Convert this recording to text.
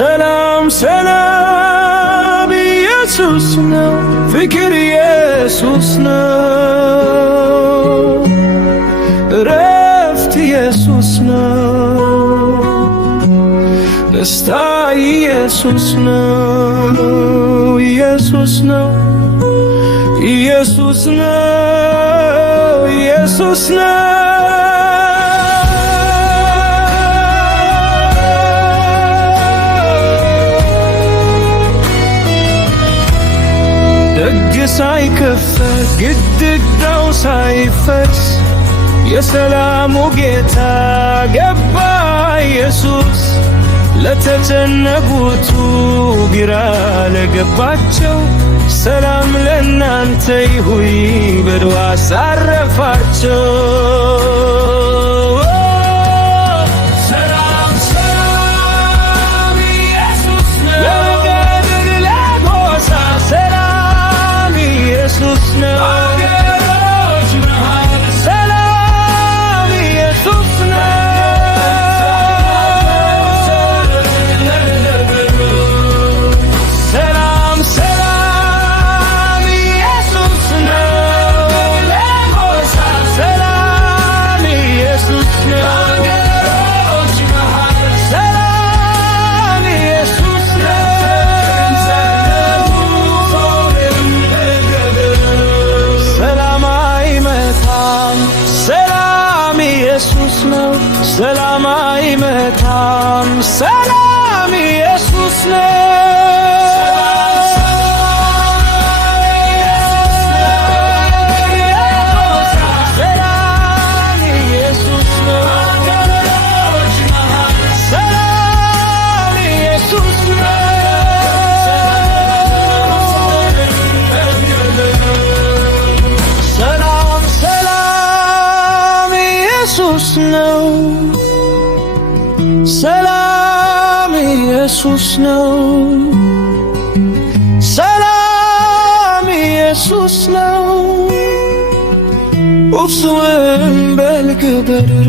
ሰላም ሰላም ኢየሱስ ነው፣ ፍቅር ኢየሱስ ነው፣ እረፍት ኢየሱስ ነው፣ ደስታ ኢየሱስ ነው፣ ኢየሱስ ነው፣ ኢየሱስ ነው፣ ኢየሱስ ነው። ደጅ ሳይከፈት ግድግዳው ሳይፈርስ የሰላሙ ጌታ ገባ ኢየሱስ። ለተጨነቁቱ ግራ ለገባቸው ሰላም ለእናንተ ይሁን ብሎ አሳረፋቸው። ሰላም አይመታም፣ ሰላም ኢየሱስ ነው። ሰላም ኢየሱስ ነው፣ ሰላም ኢየሱስ ነው። ውስጥም በልክ በድሩ